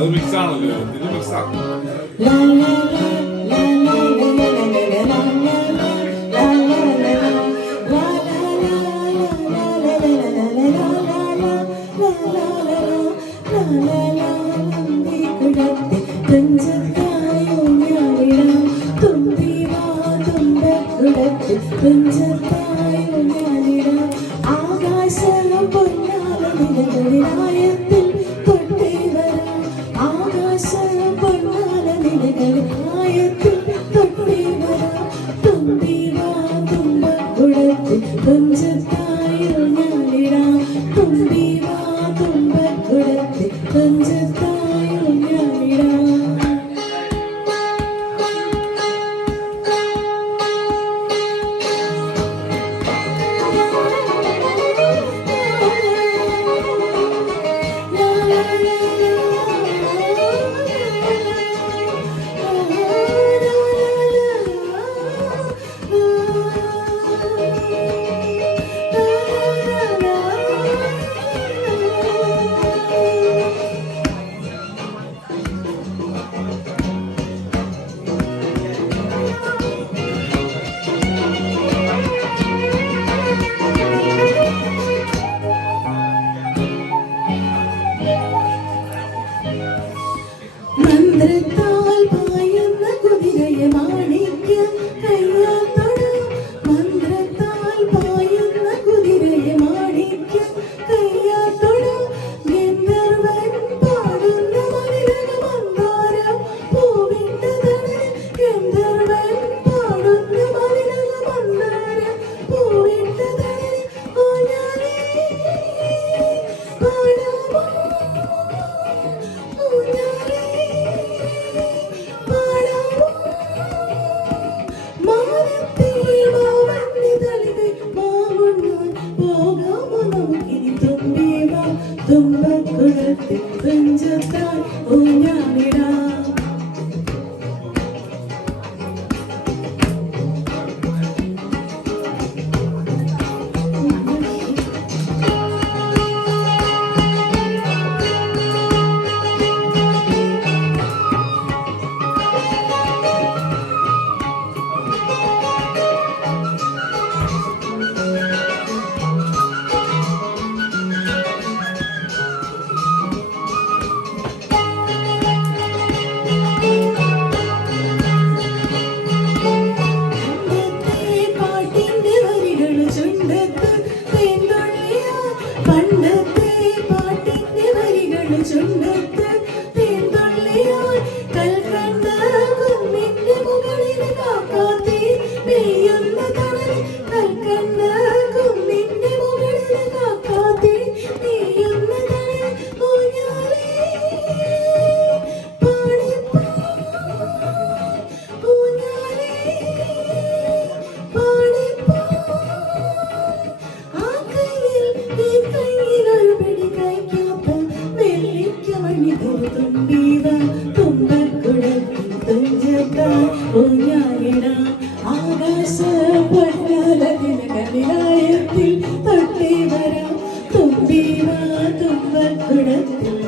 അത് മിക്സ് ആണല്ലോ, ഇത് മിക്സ് ആണ്. ആകാശം പൊന്നാല നിലകളിലായത്തിൽ തൊട്ടേ വരാം. ആകാശം പൊന്നാല നിലകളിലായത്തിൽ തൊട്ടേ വരാം. തുമ്പി വാ തുമ്പക്കുടത്തിൽ തുഞ്ചത്തായി ഞാനിടാം. തുമ്പി വാ തുമ്പക്കുടത്തിൽ തുഞ്ചത്തായി ഞാനിടാം. മന്ത്രത്താൽ പായുന്ന കുതിരയെ മാണിക്യം കയ്യാൽ തൊടാം. മന്ത്രത്താൽ പായുന്ന കുതിരയെ മാണിക്യം കയ്യാൽ തൊടാം. ഗന്ധർവൻ പാടുന്ന മതിലക മന്ദാരം പൂവിട്ട തണൽ. ഗന്ധർവൻ പാടുന്ന മതിലക മന്ദാരം പൂവിട്ട തണൽ. ഊഞ്ഞാലേ പാടാമോ ഊഞ്ഞാലേ തുമ്പക്കുടത്തിൽ തുഞ്ചത്തായി ഊഞ്ഞാലിടാം. പണ്ടത്തെ പാട്ടിന്റെ വരികൾ ചുണ്ടത്ത് തേൻതുള്ളിയാൽ കൽക്കണ്ട കുന്നിന്റെ മുകളിൽ കാക്കാത്തി പെയ്യുന്ന തണൽ. കൽക്കണ്ട കുന്നിന്റെ മുകളിൽ കാക്കാത്തി പെയ്യുന്ന തണൽ. ഊഞ്ഞാലേ പാടിപ്പോ ഊഞ്ഞാലേ പാടിപ്പോ. ആ കയ്യിൽ ഈ കയ്യിലൊരു പിടി കഴിക്കാത്ത നെല്ലിക്കമണികൾ. തുമ്പി വാ തുമ്പക്കുടത്തിൽ തുഞ്ചത്തായി ഊഞ്ഞാലിടാം. ആകാശ പൊന്നാല നിലകളിലായത്തിൽ തൊട്ടേ വരാം. തുമ്പി വാ തുമ്പക്കുടത്തിൽ